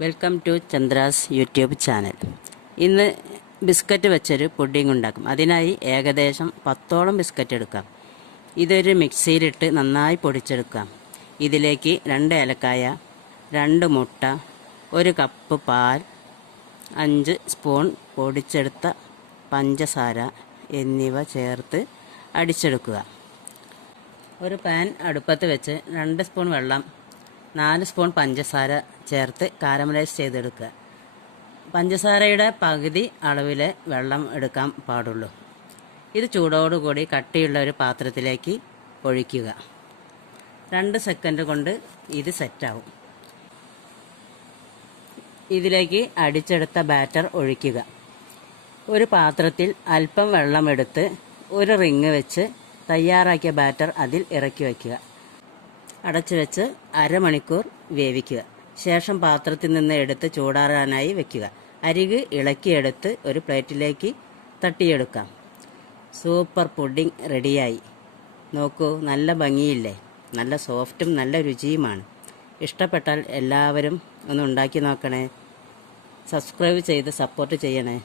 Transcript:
Welcome to Chandra's YouTube channel. ഇന്ന് biscuit വെച്ചൊരു pudding ഉണ്ടാക്കും. അതിനായി ഏകദേശം 10ഓളം ബിസ്ക്കറ്റ് എടുക്കാം. ഇതൊരു മിക്സിയിലിട്ട് നന്നായി പൊടിച്ചെടുക്കാം. ഇതിലേക്ക് 2 ഏലക്കായ, 2 മുട്ട, 1 കപ്പ് പാൽ, 5 സ്പൂൺ പൊടിച്ചെടുത്ത പഞ്ചസാര എന്നിവ ചേർത്ത് അടിച്ചെടുക്കുക. ഒരു പാൻ അടുപ്പത്ത് വെച്ച് 2 സ്പൂൺ വെള്ളം, 4 സ്പൂൺ പഞ്ചസാര ചേർത്ത് കാരമലൈസ് ചെയ്തെടുക്കുക. പഞ്ചസാരയുടെ പകുതി അളവിലെ വെള്ളം എടുക്കാൻ പാടുള്ളൂ. ഇത് ചൂടോടുകൂടി കട്ടിയുള്ള ഒരു പാത്രത്തിലേക്ക് ഒഴിക്കുക. 2 സെക്കൻഡ് കൊണ്ട് ഇത് സെറ്റാവും. ഇതിലേക്ക് അടിച്ചെടുത്ത ബാറ്റർ ഒഴിക്കുക. ഒരു പാത്രത്തിൽ അല്പം വെള്ളമെടുത്ത് ഒരു റിങ് വെച്ച് തയ്യാറാക്കിയ ബാറ്റർ അതിൽ ഇറക്കി വയ്ക്കുക. അടച്ചു വെച്ച് അരമണിക്കൂർ വേവിക്കുക. ശേഷം പാത്രത്തിൽ നിന്ന് എടുത്ത് ചൂടാറാനായി വെക്കുക. അരിക് ഇളക്കിയെടുത്ത് ഒരു പ്ലേറ്റിലേക്ക് തട്ടിയെടുക്കാം. സൂപ്പർ പുഡിംഗ് റെഡിയായി. നോക്കൂ, നല്ല ഭംഗിയില്ലേ? നല്ല സോഫ്റ്റും നല്ല രുചിയുമാണ്. ഇഷ്ടപ്പെട്ടാൽ എല്ലാവരും ഒന്ന് ഉണ്ടാക്കി നോക്കണേ. സബ്സ്ക്രൈബ് ചെയ്ത് സപ്പോർട്ട് ചെയ്യണേ.